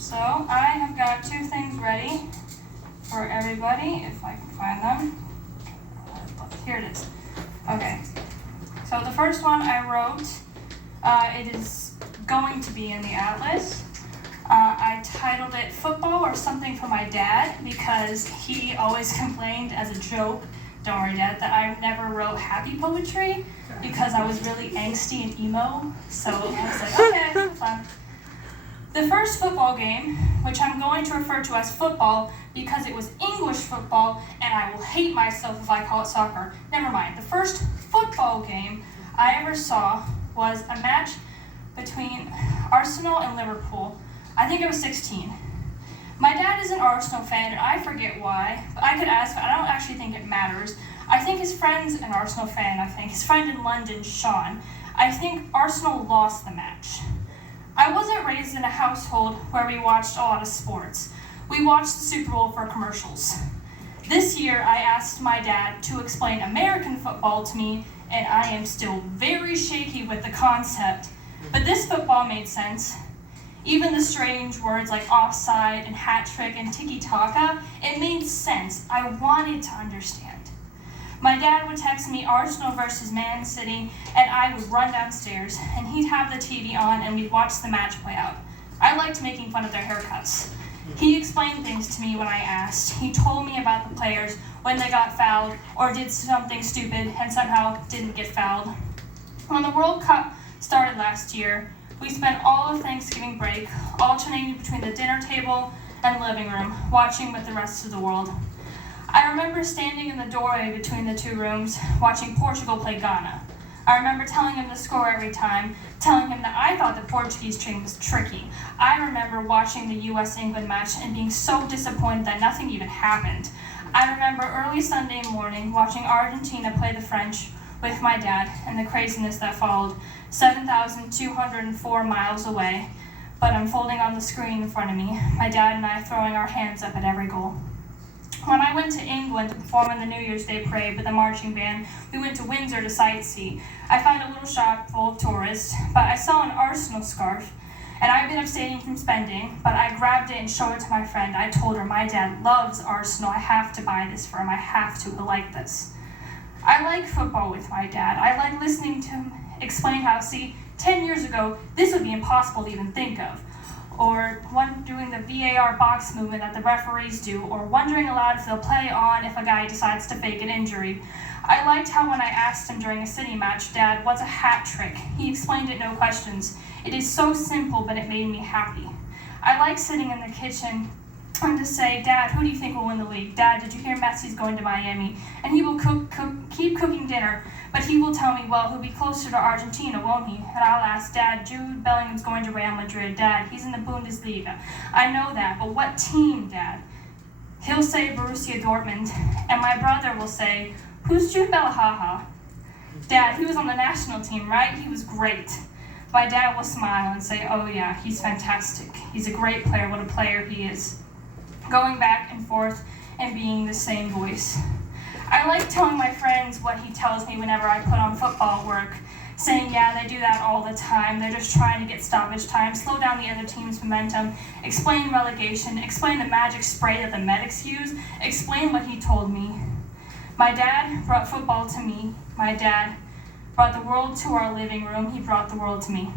So I have got two things ready for everybody, if I can find them. Here it is. Okay. So the first one I wrote, it is going to be in the atlas. I titled it Football or Something for My Dad because he always complained as a joke, don't worry Dad, that I never wrote happy poetry because I was really angsty and emo. So I was like, okay, fun. The first football game, which I'm going to refer to as football because it was English football and I will hate myself if I call it soccer. Never mind. The first football game I ever saw was a match between Arsenal and Liverpool. I think I was 16. My dad is an Arsenal fan and I forget why, but I could ask, but I don't actually think it matters. I think his friend's an Arsenal fan, his friend in London, Sean. I think Arsenal lost the match. I wasn't raised in a household where we watched a lot of sports. We watched the Super Bowl for commercials. This year, I asked my dad to explain American football to me, and I am still very shaky with the concept. But this football made sense. Even the strange words like offside and hat trick and tiki-taka, it made sense. I wanted to understand. My dad would text me Arsenal versus Man City, and I would run downstairs, and he'd have the TV on, and we'd watch the match play out. I liked making fun of their haircuts. He explained things to me when I asked. He told me about the players when they got fouled or did something stupid and somehow didn't get fouled. When the World Cup started last year, we spent all of Thanksgiving break alternating between the dinner table and living room, watching with the rest of the world. I remember standing in the doorway between the two rooms, watching Portugal play Ghana. I remember telling him the score every time, telling him that I thought the Portuguese team was tricky. I remember watching the US-England match and being so disappointed that nothing even happened. I remember early Sunday morning watching Argentina play the French with my dad and the craziness that followed, 7,204 miles away, but unfolding on the screen in front of me, my dad and I throwing our hands up at every goal. When I went to England to perform in the New Year's Day parade with the marching band, we went to Windsor to sightsee. I found a little shop full of tourists, but I saw an Arsenal scarf, and I've been abstaining from spending, but I grabbed it and showed it to my friend. I told her, my dad loves Arsenal. I have to buy this for him. I have to. He'll like this. I like football with my dad. I like listening to him explain how, 10 years ago, this would be impossible to even think of. Or doing the VAR box movement that the referees do, or wondering aloud if they'll play on if a guy decides to fake an injury. I liked how when I asked him during a City match, Dad, what's a hat trick? He explained it no questions. It is so simple, but it made me happy. I like sitting in the kitchen and to say, Dad, who do you think will win the league? Dad, did you hear Messi's going to Miami? And he will keep cooking dinner, but he will tell me, well, he'll be closer to Argentina, won't he? And I'll ask, Dad, Jude Bellingham's going to Real Madrid. Dad, he's in the Bundesliga. I know that, but what team, Dad? He'll say Borussia Dortmund, and my brother will say, who's Jude Bellingham? Dad, he was on the national team, right? He was great. My dad will smile and say, oh yeah, he's fantastic. He's a great player, what a player he is. Going back and forth and being the same voice. I like telling my friends what he tells me whenever I put on football work, saying, yeah, they do that all the time. They're just trying to get stoppage time, slow down the other team's momentum, explain relegation, explain the magic spray that the medics use, explain what he told me. My dad brought football to me. My dad brought the world to our living room. He brought the world to me.